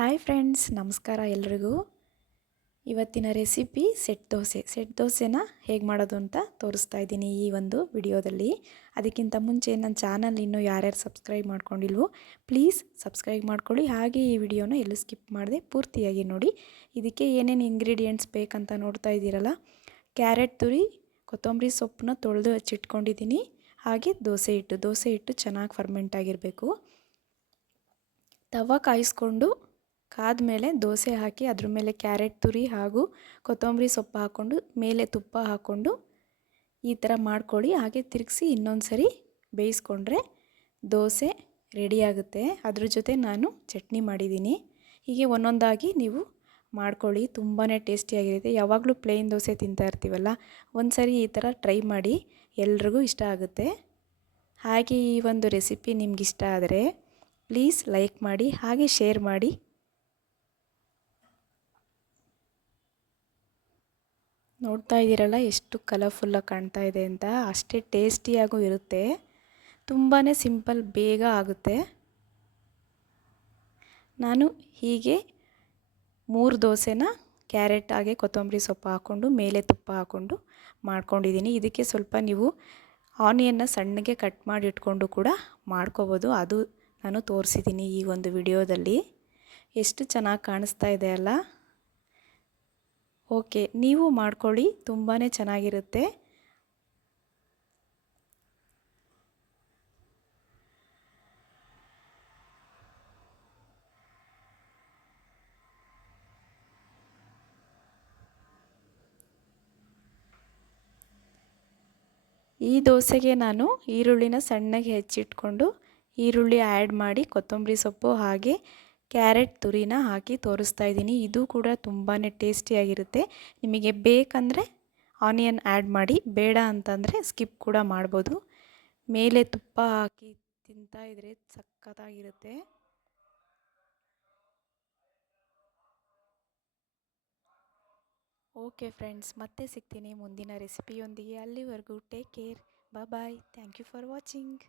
Hi friends, ನಮಸ್ಕಾರ ಎಲ್ರಿಗೂ. ಇವತ್ತಿನ ರೆಸಿಪಿ ಸೆಟ್ ದೋಸೆನ ಹೇಗೆ ಮಾಡೋದು ಅಂತ ತೋರಿಸ್ತಾ ಇದ್ದೀನಿ ಈ ಒಂದು ವಿಡಿಯೋದಲ್ಲಿ. ಅದಕ್ಕಿಂತ ಮುಂಚೆ ನನ್ನ ಚಾನಲ್ ಇನ್ನೂ ಯಾರ್ಯಾರು ಸಬ್ಸ್ಕ್ರೈಬ್ ಮಾಡ್ಕೊಂಡಿಲ್ವೋ ಪ್ಲೀಸ್ ಸಬ್ಸ್ಕ್ರೈಬ್ ಮಾಡ್ಕೊಳ್ಳಿ. ಹಾಗೆ ಈ ವಿಡಿಯೋನ ಎಲ್ಲೂ ಸ್ಕಿಪ್ ಮಾಡದೆ ಪೂರ್ತಿಯಾಗಿ ನೋಡಿ. ಇದಕ್ಕೆ ಏನೇನು ಇಂಗ್ರೀಡಿಯೆಂಟ್ಸ್ ಬೇಕಂತ ನೋಡ್ತಾ ಇದ್ದೀರಲ್ಲ, ಕ್ಯಾರೆಟ್ ತುರಿ, ಕೊತ್ತಂಬರಿ ಸೊಪ್ಪನ್ನ ತೊಳೆದು ಹಚ್ಚಿಟ್ಕೊಂಡಿದ್ದೀನಿ. ಹಾಗೆ ದೋಸೆ ಹಿಟ್ಟು ಚೆನ್ನಾಗಿ ಫರ್ಮೆಂಟ್ ಆಗಿರಬೇಕು. ತವ ಕಾಯಿಸ್ಕೊಂಡು ಕಾದ್ಮೇಲೆ ದೋಸೆ ಹಾಕಿ ಅದ್ರ ಮೇಲೆ ಕ್ಯಾರೆಟ್ ತುರಿ ಹಾಗೂ ಕೊತ್ತಂಬರಿ ಸೊಪ್ಪು ಹಾಕ್ಕೊಂಡು ಮೇಲೆ ತುಪ್ಪ ಹಾಕ್ಕೊಂಡು ಈ ಥರ ಮಾಡ್ಕೊಳ್ಳಿ. ಹಾಗೆ ತಿರುಗಿಸಿ ಇನ್ನೊಂದು ಸರಿ ಬೇಯಿಸ್ಕೊಂಡ್ರೆ ದೋಸೆ ರೆಡಿಯಾಗುತ್ತೆ. ಅದ್ರ ಜೊತೆ ನಾನು ಚಟ್ನಿ ಮಾಡಿದ್ದೀನಿ. ಹೀಗೆ ಒಂದೊಂದಾಗಿ ನೀವು ಮಾಡ್ಕೊಳ್ಳಿ, ತುಂಬಾ ಟೇಸ್ಟಿಯಾಗಿರುತ್ತೆ. ಯಾವಾಗಲೂ ಪ್ಲೇನ್ ದೋಸೆ ತಿಂತಾ ಇರ್ತೀವಲ್ಲ, ಒಂದು ಸರಿ ಈ ಥರ ಟ್ರೈ ಮಾಡಿ, ಎಲ್ರಿಗೂ ಇಷ್ಟ ಆಗುತ್ತೆ. ಹಾಗೆ ಈ ಒಂದು ರೆಸಿಪಿ ನಿಮಗಿಷ್ಟ ಆದರೆ ಪ್ಲೀಸ್ ಲೈಕ್ ಮಾಡಿ, ಹಾಗೆ ಶೇರ್ ಮಾಡಿ. ನೋಡ್ತಾ ಇದ್ದೀರಲ್ಲ ಎಷ್ಟು ಕಲರ್ಫುಲ್ಲಾಗಿ ಕಾಣ್ತಾ ಇದೆ ಅಂತ. ಅಷ್ಟೇ ಟೇಸ್ಟಿಯಾಗೂ ಇರುತ್ತೆ. ತುಂಬಾ ಸಿಂಪಲ್, ಬೇಗ ಆಗುತ್ತೆ. ನಾನು ಹೀಗೆ 3 ದೋಸೆನ ಕ್ಯಾರೆಟ್ ಹಾಗೆ ಕೊತ್ತಂಬರಿ ಸೊಪ್ಪು ಹಾಕ್ಕೊಂಡು ಮೇಲೆ ತುಪ್ಪ ಹಾಕ್ಕೊಂಡು ಮಾಡ್ಕೊಂಡಿದ್ದೀನಿ. ಇದಕ್ಕೆ ಸ್ವಲ್ಪ ನೀವು ಆನಿಯನ್ನ ಸಣ್ಣಗೆ ಕಟ್ ಮಾಡಿ ಇಟ್ಕೊಂಡು ಕೂಡ ಮಾಡ್ಕೋಬೋದು. ಅದು ನಾನು ತೋರಿಸಿದ್ದೀನಿ ಈ ಒಂದು ವಿಡಿಯೋದಲ್ಲಿ. ಎಷ್ಟು ಚೆನ್ನಾಗಿ ಕಾಣಿಸ್ತಾ ಇದೆ ಅಲ್ಲ. ಓಕೆ, ನೀವು ಮಾಡ್ಕೊಳ್ಳಿ, ತುಂಬಾ ಚೆನ್ನಾಗಿರುತ್ತೆ. ಈ ದೋಸೆಗೆ ನಾನು ಈರುಳ್ಳಿನ ಸಣ್ಣಗೆ ಹೆಚ್ಚಿಟ್ಕೊಂಡು ಈರುಳ್ಳಿ ಆ್ಯಡ್ ಮಾಡಿ ಕೊತ್ತಂಬರಿ ಸೊಪ್ಪು ಹಾಗೆ ಕ್ಯಾರೆಟ್ ತುರಿನ ಹಾಕಿ ತೋರಿಸ್ತಾ ಇದ್ದೀನಿ. ಇದು ಕೂಡ ತುಂಬಾ ಟೇಸ್ಟಿಯಾಗಿರುತ್ತೆ. ನಿಮಗೆ ಬೇಕಂದರೆ ಆನಿಯನ್ ಆ್ಯಡ್ ಮಾಡಿ, ಬೇಡ ಅಂತಂದರೆ ಸ್ಕಿಪ್ ಕೂಡ ಮಾಡ್ಬೋದು. ಮೇಲೆ ತುಪ್ಪ ಹಾಕಿ ತಿಂತಾ ಇದ್ರೆ ಸಖತ್ತಾಗಿರುತ್ತೆ. ಓಕೆ ಫ್ರೆಂಡ್ಸ್, ಮತ್ತೆ ಸಿಗ್ತೀನಿ ಮುಂದಿನ ರೆಸಿಪಿಯೊಂದಿಗೆ. ಅಲ್ಲಿವರೆಗೂ take care, bye. Thank you for watching.